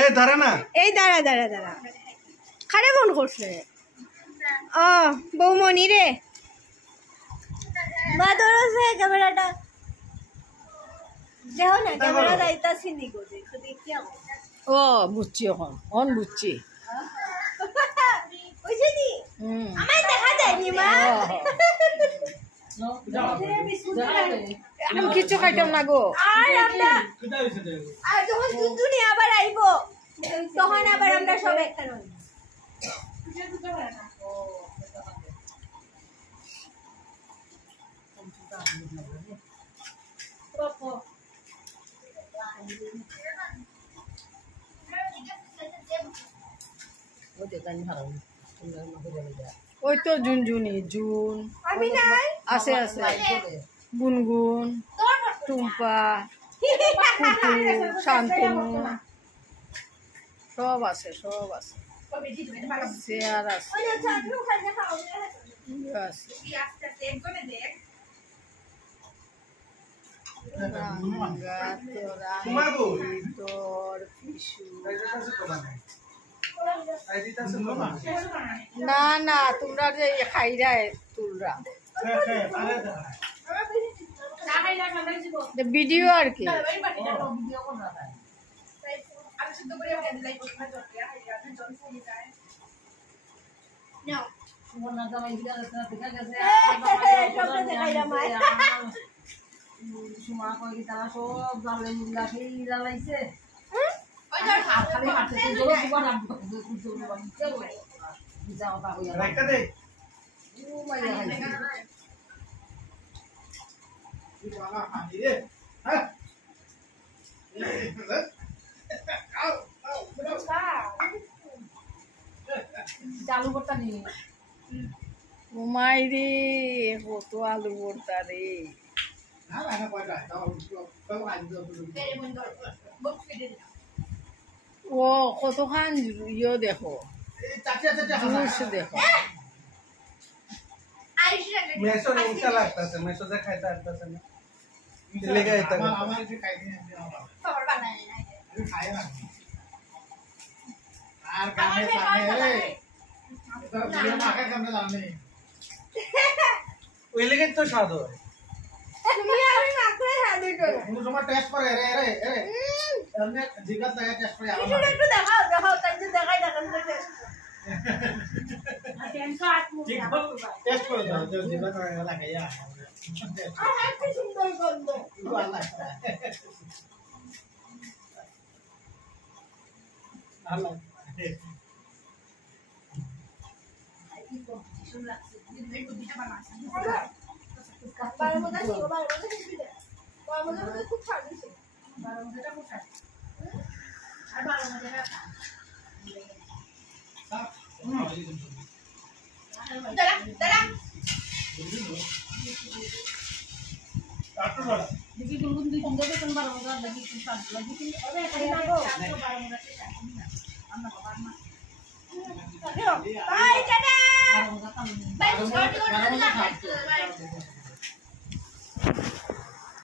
এই দাঁড়া না, এই দাঁড়া দাঁড়া দাঁড়া, খারে ফোন করছে। ও বৌমণি রে, মা ধরছে ক্যামেরাটা, দেখো না ক্যামেরা যাইতাছি নি গো, দেখো দেখিয়া। ও বুঝছি, এখন অন বুঝছি। বুঝছি নি আমায় দেখা যায়নি মা। আমি কিছু খাইতাম না গো। আর আমরা আর যখন দুজনে আবার আইবো তখন আবার আমরা সব একখানে হই। ওই তো ঝুনঝুনি, জুন আমি নাই আছে আছে, গুনগুন, টুম্পা, পুটু, শান্তনু, সব আছে, সব আছে, চেয়ার আছে, ওই চাটু খাইতে খাও আছে। রাঙ্গা, তোরা, তোর, পিসু। না না, তোমরা যে খাইরা তুলরা ভিডিও আর কি। আলু ভর্তা নিয়ে ঘুমাই রে, কত আলু ভর্তা রে। ও কতখান ইয়ে দেখো, জুস দেখো। মেসো ইনশা লাগতাছে, মেসো যে খাইতে আসতাছে না, লেগে আইতা আমার যে খাইতে খবর বানাই না আমি খাই না আর গানে সামনে এটা ভিডিও মাখা কামনে জানে ওই লেগে তো স্বাদ হয়। তুমি আমি মাখলে হাতে করো কোন সময় টেস্ট করে রে রে রে এমনি জিগাত লাগে টেস্ট করে আমার একটু দেখাও দেখাও, তাই যে দেখাই দেখান টেস্ট করে দাও যে জিগাত লাগে ইয়া আর কি সুন্দর গন্ধ। ভালো ভালো বারমুদা ছিল, বারমুদা ছিল, বারমুদা খুব ছাড় দিছে, বারমুদাটা খুব ছাড় আর বারমুদাটা দাঁড়া দাঁড়া দেখি গুনগুন দুই সঙ্গে বেতন 12,000 দেখি কি সাত লাগি কি আরে খাই না গো 12,000 আমরা বাবার মা বাই টাটা 12,000 বাই